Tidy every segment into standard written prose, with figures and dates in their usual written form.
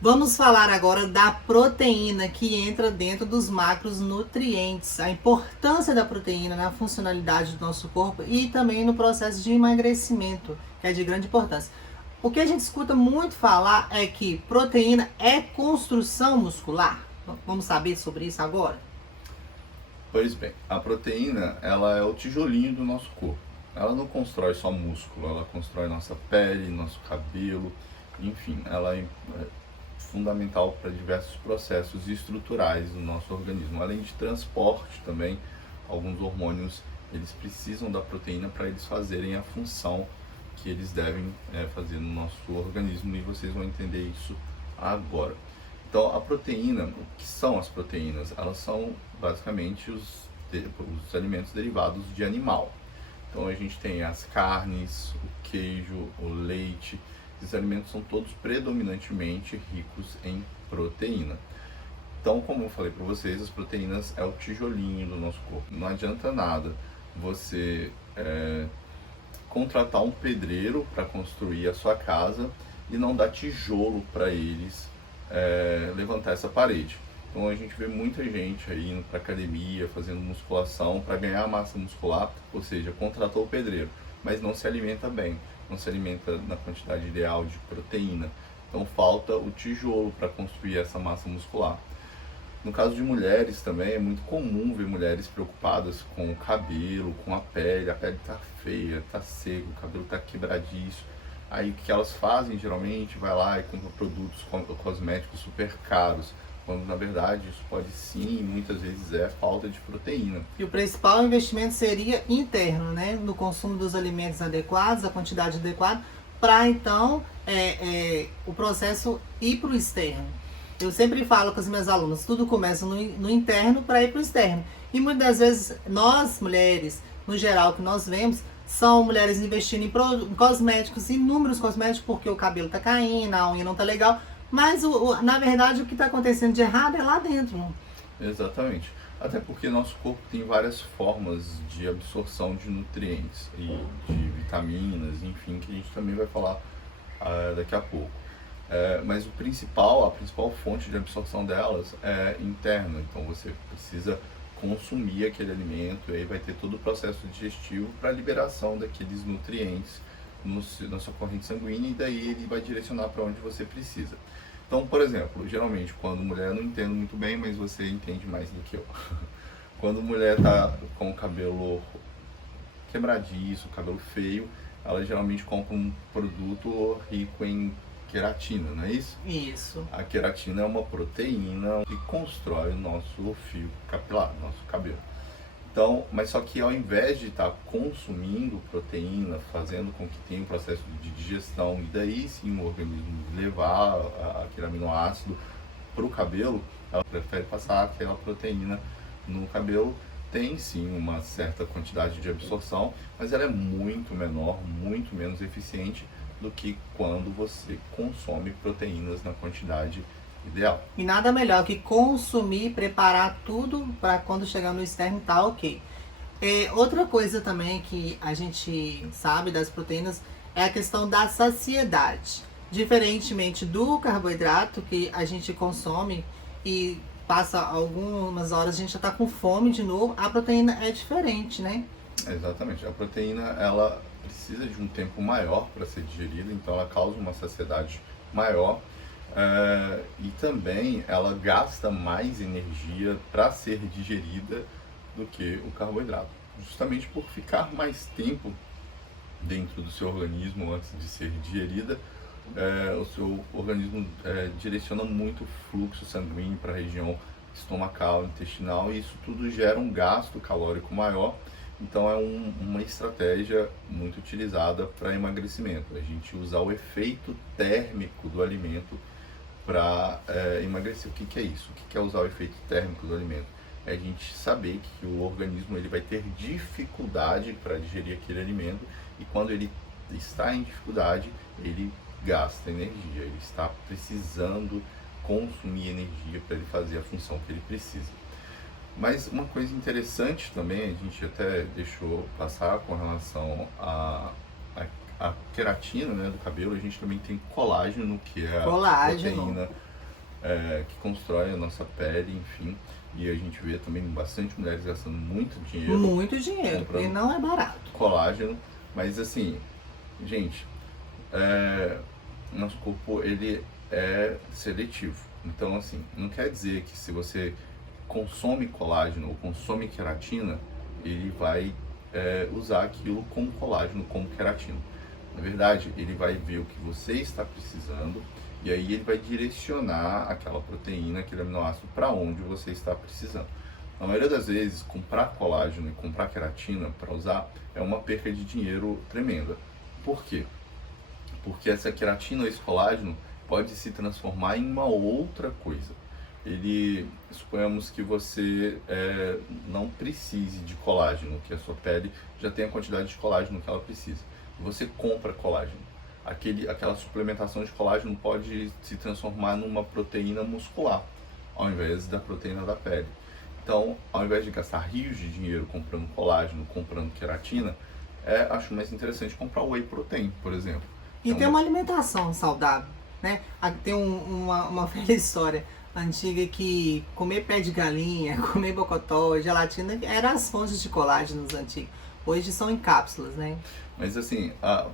Vamos falar agora da proteína que entra dentro dos macronutrientes, a importância da proteína na funcionalidade do nosso corpo e também no processo de emagrecimento, que é de grande importância. O que a gente escuta muito falar é que proteína é construção muscular. Vamos saber sobre isso agora? Pois bem, a proteína, ela é o tijolinho do nosso corpo. Ela não constrói só músculo, ela constrói nossa pele, nosso cabelo, enfim, ela é fundamental para diversos processos estruturais do nosso organismo. Além de transporte também, alguns hormônios, eles precisam da proteína para eles fazerem a função que eles devem fazer no nosso organismo, e vocês vão entender isso agora. Então, a proteína, o que são as proteínas? Elas são basicamente os alimentos derivados de animal. Então, a gente tem as carnes, o queijo, o leite. Esses alimentos são todos predominantemente ricos em proteína. Então, como eu falei para vocês, as proteínas é o tijolinho do nosso corpo. Não adianta nada você contratar um pedreiro para construir a sua casa e não dar tijolo para eles levantar essa parede. Então a gente vê muita gente aí indo para academia, fazendo musculação para ganhar massa muscular, ou seja, contratou o pedreiro, mas não se alimenta bem, não se alimenta na quantidade ideal de proteína. Então falta o tijolo para construir essa massa muscular. No caso de mulheres também, é muito comum ver mulheres preocupadas com o cabelo, com a pele tá feia, tá seco, o cabelo tá quebradiço. Aí o que elas fazem geralmente? Vai lá e compra produtos cosméticos super caros, quando na verdade isso pode sim, muitas vezes é falta de proteína. E o principal investimento seria interno, né? No consumo dos alimentos adequados, a quantidade adequada, para então o processo ir para o externo. Eu sempre falo com as minhas alunas, tudo começa no interno para ir para o externo. E muitas das vezes, nós mulheres, no geral, que nós vemos, são mulheres investindo em cosméticos, inúmeros cosméticos, porque o cabelo está caindo, a unha não está legal. Mas, na verdade, o que está acontecendo de errado é lá dentro. Exatamente. Até porque nosso corpo tem várias formas de absorção de nutrientes e de vitaminas, enfim, que a gente também vai falar daqui a pouco. Mas a principal fonte de absorção delas é interna. Então você precisa consumir aquele alimento e aí vai ter todo o processo digestivo para a liberação daqueles nutrientes na sua corrente sanguínea, e daí ele vai direcionar para onde você precisa. Então, por exemplo, geralmente quando mulher, eu não entendo muito bem, mas você entende mais do que eu. Quando mulher está com o cabelo quebradiço, cabelo feio, ela geralmente compra um produto rico em queratina, não é isso? Isso. A queratina é uma proteína que constrói o nosso fio capilar, nosso cabelo. Então, mas só que ao invés de estar consumindo proteína, fazendo com que tenha um processo de digestão, e daí sim o organismo levar aquele aminoácido para o cabelo, ela prefere passar aquela proteína no cabelo. Tem sim uma certa quantidade de absorção, mas ela é muito menor, muito menos eficiente do que quando você consome proteínas na quantidade ideal. E nada melhor que consumir, preparar tudo para quando chegar no externo tá ok. Outra coisa também que a gente sabe das proteínas é a questão da saciedade. Diferentemente do carboidrato que a gente consome e passa algumas horas a gente já está com fome de novo, a proteína é diferente, né? Exatamente. A proteína, ela precisa de um tempo maior para ser digerida, então ela causa uma saciedade maior. E também ela gasta mais energia para ser digerida do que o carboidrato, justamente por ficar mais tempo dentro do seu organismo antes de ser digerida. O seu organismo direciona muito o fluxo sanguíneo para a região estomacal, intestinal, e isso tudo gera um gasto calórico maior. Então é uma estratégia muito utilizada para emagrecimento, a gente usar o efeito térmico do alimento para emagrecer. O que é isso? O que é usar o efeito térmico do alimento? É a gente saber que o organismo ele vai ter dificuldade para digerir aquele alimento, e quando ele está em dificuldade, ele gasta energia, ele está precisando consumir energia para ele fazer a função que ele precisa. Mas uma coisa interessante também, a gente até deixou passar com relação a queratina, né, do cabelo, a gente também tem colágeno, que é a Colágeno. proteína que constrói a nossa pele, enfim. E a gente vê também bastante mulheres gastando muito dinheiro. Muito dinheiro, e não é barato. Colágeno, mas assim, gente, nosso corpo ele é seletivo. Então, assim, não quer dizer que se você consome colágeno ou consome queratina, ele vai usar aquilo como colágeno, como queratina. Na verdade, ele vai ver o que você está precisando e aí ele vai direcionar aquela proteína, aquele aminoácido para onde você está precisando. Na maioria das vezes, comprar colágeno e comprar queratina para usar é uma perca de dinheiro tremenda. Por quê? Porque essa queratina ou esse colágeno pode se transformar em uma outra coisa. Suponhamos que você não precise de colágeno, que a sua pele já tem a quantidade de colágeno que ela precisa. Você compra colágeno. Aquela suplementação de colágeno pode se transformar numa proteína muscular, ao invés da proteína da pele. Então, ao invés de gastar rios de dinheiro comprando colágeno, comprando queratina, acho mais interessante comprar whey protein, por exemplo. E tem uma alimentação saudável, né? Tem uma velha história antiga que comer pé de galinha, comer bocotó, gelatina, eram as fontes de colágenos antigos. Hoje são em cápsulas, né? Mas assim,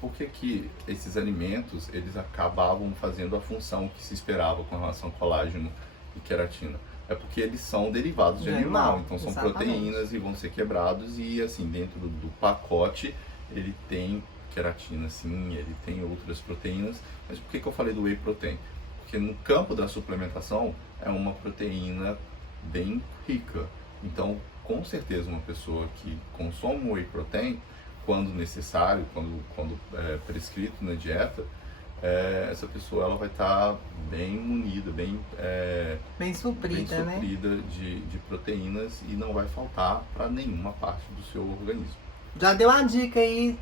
por que esses alimentos, eles acabavam fazendo a função que se esperava com relação ao colágeno e queratina? É porque eles são derivados de animal, então são proteínas e vão ser quebrados e assim, dentro do pacote ele tem queratina sim, ele tem outras proteínas. Mas por que eu falei do whey protein? Porque no campo da suplementação é uma proteína bem rica. Então, com certeza uma pessoa que consome whey protein, quando necessário, quando prescrito na dieta, essa pessoa ela vai estar bem munida, bem suprida, né? de proteínas e não vai faltar para nenhuma parte do seu organismo. Já deu a dica aí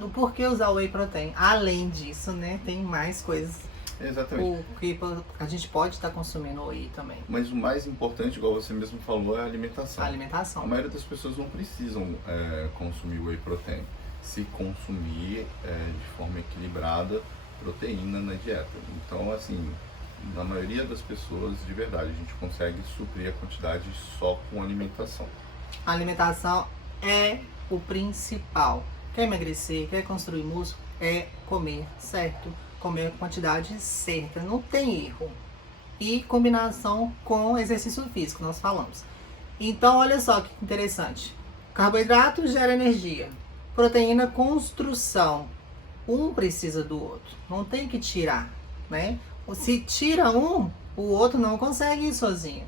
do porquê usar o whey protein. Além disso, né, tem mais coisas. Exatamente. Que a gente pode estar consumindo whey também. Mas o mais importante, igual você mesmo falou, é a alimentação. A alimentação. A maioria das pessoas não precisam consumir whey protein. Se consumir de forma equilibrada proteína na dieta. Então, assim, na maioria das pessoas, de verdade, a gente consegue suprir a quantidade só com alimentação. A alimentação é o principal. Quer emagrecer, quer construir músculo, é comer certo. Comer a quantidade certa, não tem erro. E combinação com exercício físico, nós falamos. Então, olha só que interessante. Carboidrato gera energia. Proteína, construção. Um precisa do outro. Não tem que tirar, né? Se tira um, o outro não consegue ir sozinho.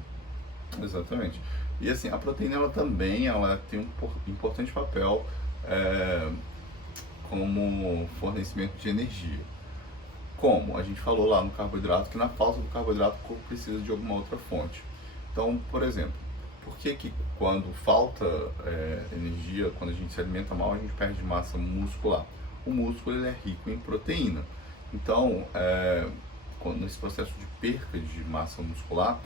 Exatamente. E assim, a proteína ela também tem um importante papel como fornecimento de energia. Como? A gente falou lá no carboidrato que na falta do carboidrato o corpo precisa de alguma outra fonte. Então, por exemplo, por que quando falta energia, quando a gente se alimenta mal, a gente perde massa muscular? O músculo ele é rico em proteína. Então, nesse processo de perca de massa muscular,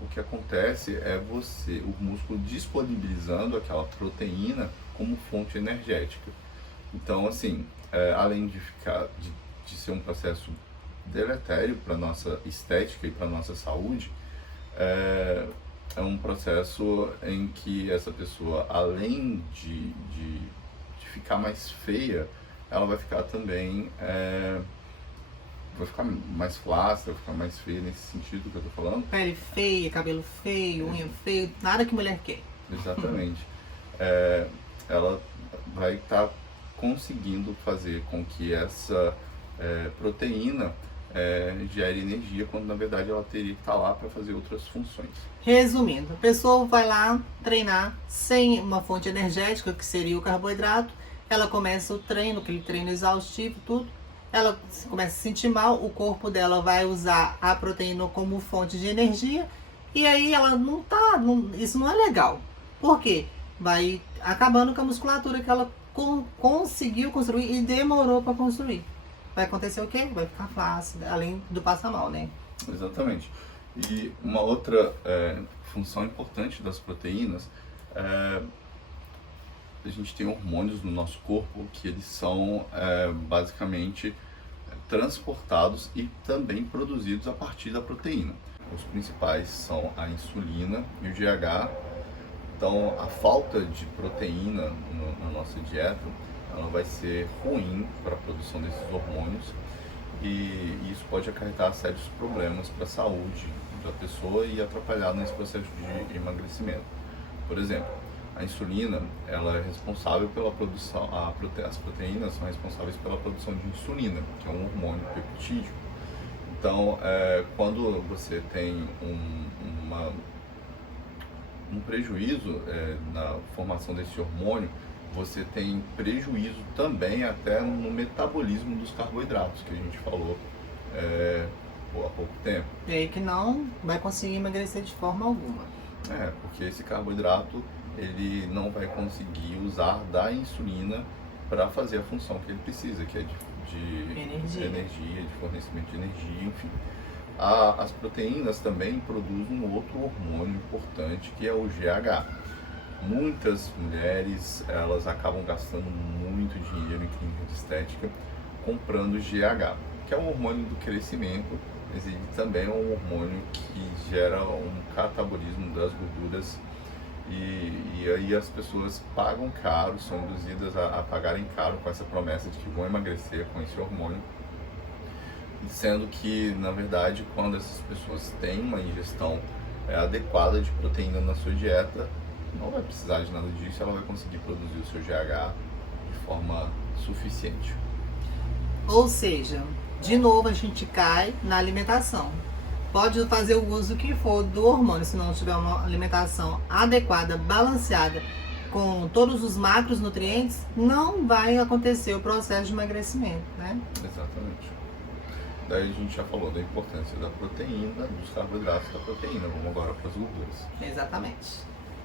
o que acontece é o músculo disponibilizando aquela proteína como fonte energética. Então, assim, além de ser um processo deletério para nossa estética e para nossa saúde, é um processo em que essa pessoa, além de ficar mais feia, ela vai ficar também vai ficar mais flácida, vai ficar mais feia nesse sentido que eu tô falando. Pele feia, cabelo feio, unha feia, nada que mulher quer. Exatamente. Ela vai estar conseguindo fazer com que essa proteína gere energia, quando na verdade ela teria que estar lá para fazer outras funções. Resumindo, a pessoa vai lá treinar sem uma fonte energética, que seria o carboidrato, ela começa o treino, aquele treino exaustivo, tudo, ela começa a se sentir mal, o corpo dela vai usar a proteína como fonte de energia, e aí ela isso não é legal. Por quê? Vai acabando com a musculatura que ela conseguiu construir e demorou para construir. Vai acontecer o quê? Vai ficar flácida, além do passar mal, né? Exatamente. E uma outra função importante das proteínas a gente tem hormônios no nosso corpo que eles são basicamente transportados e também produzidos a partir da proteína. Os principais são a insulina e o GH. Então, a falta de proteína na nossa dieta, ela vai ser ruim para a produção desses hormônios e isso pode acarretar sérios problemas para a saúde da pessoa e atrapalhar nesse processo de emagrecimento. Por exemplo, a insulina, ela é responsável pela produção, as proteínas são responsáveis pela produção de insulina, que é um hormônio peptídeo. Então, quando você tem um prejuízo na formação desse hormônio, você tem prejuízo também até no metabolismo dos carboidratos, que a gente falou há pouco tempo. E aí que não vai conseguir emagrecer de forma alguma. Porque esse carboidrato ele não vai conseguir usar da insulina para fazer a função que ele precisa, que é de energia, de fornecimento de energia, enfim. As proteínas também produzem um outro hormônio importante, que é o GH. Muitas mulheres, elas acabam gastando muito dinheiro em clínica de estética comprando GH, que é um hormônio do crescimento, mas ele também é um hormônio que gera um catabolismo das gorduras e aí as pessoas pagam caro, são induzidas a pagarem caro com essa promessa de que vão emagrecer com esse hormônio, sendo que, na verdade, quando essas pessoas têm uma ingestão adequada de proteína na sua dieta, não vai precisar de nada disso, ela vai conseguir produzir o seu GH de forma suficiente. Ou seja, de novo a gente cai na alimentação. Pode fazer o uso que for do hormônio, se não tiver uma alimentação adequada, balanceada, com todos os macronutrientes, não vai acontecer o processo de emagrecimento, né? Exatamente. Daí a gente já falou da importância da proteína, dos carboidratos da proteína. Vamos agora para as gorduras. Exatamente.